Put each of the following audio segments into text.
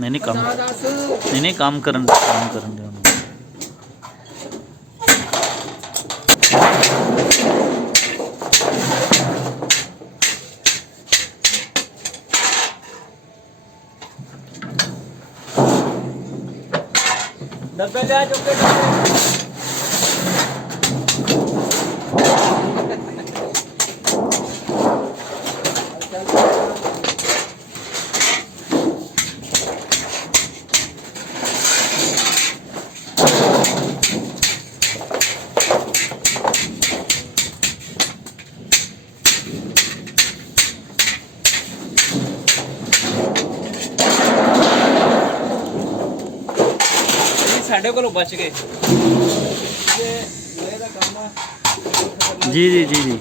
नहीं काम नहीं काम करन दे डब्बे ले आ चुके डब्बे साढ़े को बच गए जी जी जी जी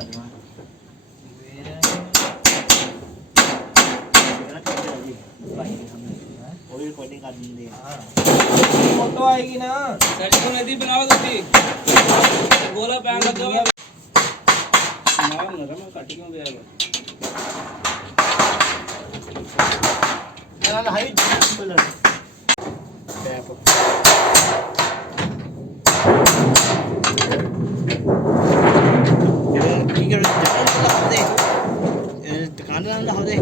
ਲਾ ਦਵਾਂ ਉਹ ਵੀ ਰਿਕਾਰਡਿੰਗ ਕਰ ਦਿੰਦੇ ਆ फोटो आएगी ना सर को नदी बनाओ तुसी गोला पैन लगा नाम नरम कट क्यों गया ਨਾਲ ਹਾਈ ਕਲਰ ਟੈਪ ਇਹ ਕੀ ਕਰ ਦੁਕਾਨ ਦਾ ਇਹ ਦੁਕਾਨ ਦਾ ਨਾਮ ਦੇ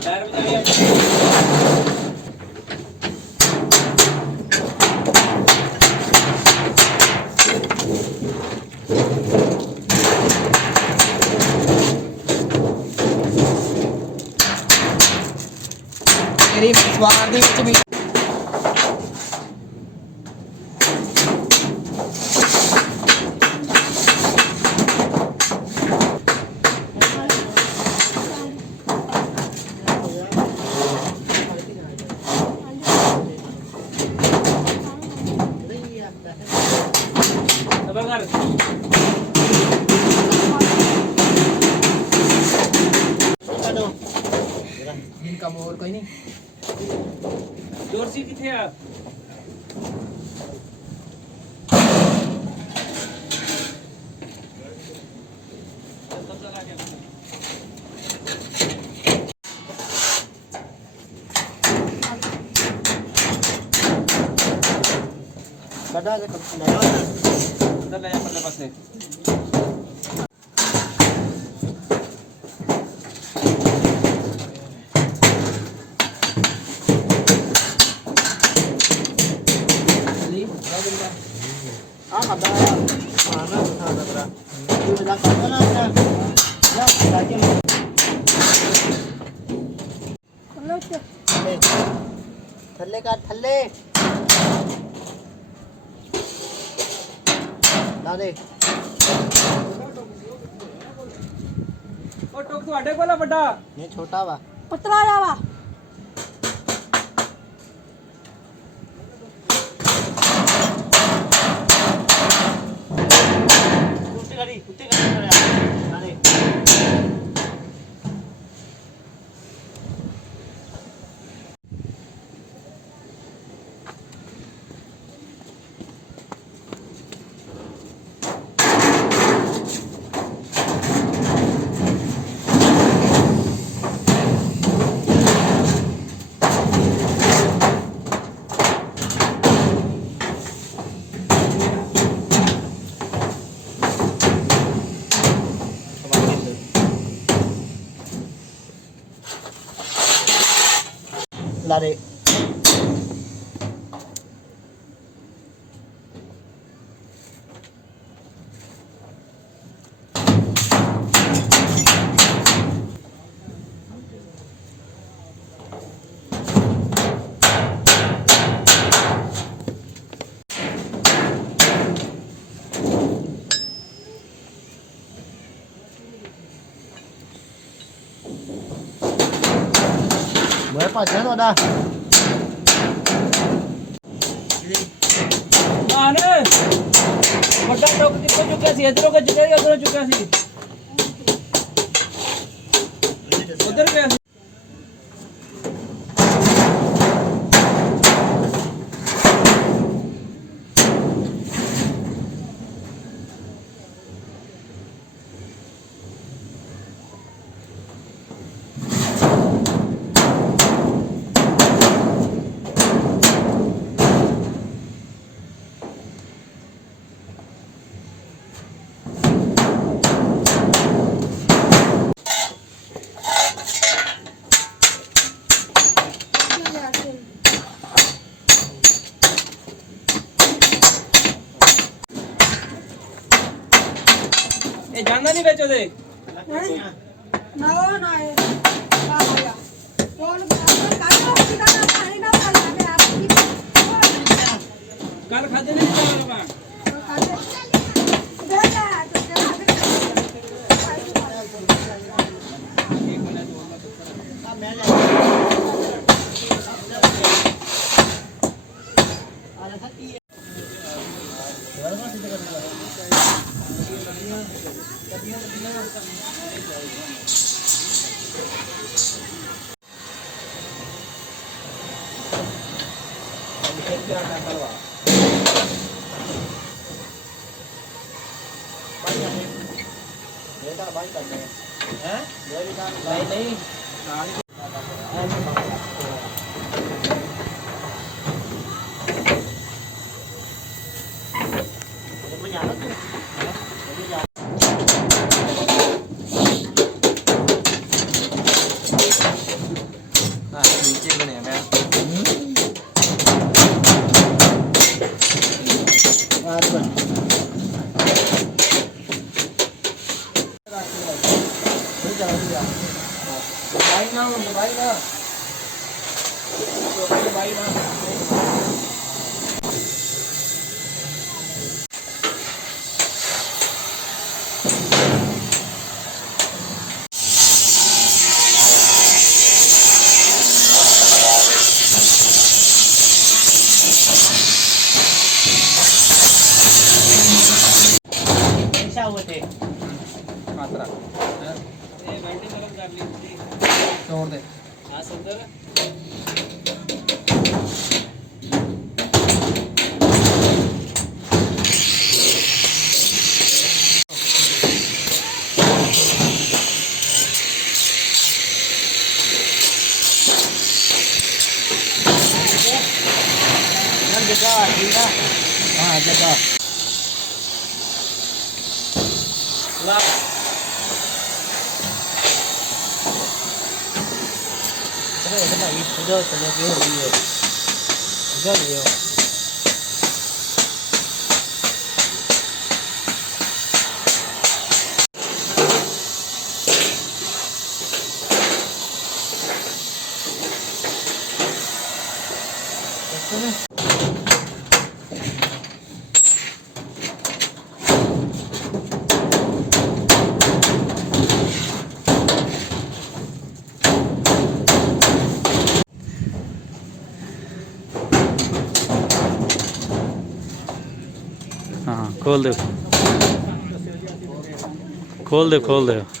टायर बताइए ਮੇਰੀ ਸਵਾਰ ਦੇ ਵਿੱਚ ਵੀ खबर कर इनका मोर कोई नहीं जोर से किथे आप कटा के लगा अंदर ले जा पल्ले पास से आ खाता है खाना खा रहा ये बजा करना ना या लाके थल्ले का थल्ले ला दे ओ टोक ਤੁਹਾਡੇ ਕੋਲ ਆ ਵੱਡਾ ये छोटा वा पतला जावा कुत्ते का ला दे ला दे mới phải chết rồi đây ਮਾਨ ਵੱਡਾ ਟੋਕ ਕਿੱਥੋਂ ਚੁੱਕਿਆ ਸੀ ਇਧਰੋਂ ਕਿ ਚੁੱਕਿਆ ਸੀ ਉਧਰੋਂ ਚੁੱਕਿਆ ਸੀ ਉਧਰ ਗਿਆ ਸੀ ਇਹ ਜਾਂਦਾ ਨਹੀਂ ਵਿੱਚ ਉਹਦੇ ना वो ना है का हो गया कौन काटो सीधा ना पानी ना डाल दे आप ਕੱਲ ਖਾਦੇ ਨਹੀਂ ਜਾਣਾ दे जा तो मैं नहीं नीचे बने मैं भाई ना भाई ना मात्रा ये बैटरी गरम कर ली छोड़ दे हां सुंदर जगह ठीक है हां जगह ला cái này udah tanya dia dia udah dia हाँ खोल दो खोल दो खोल दो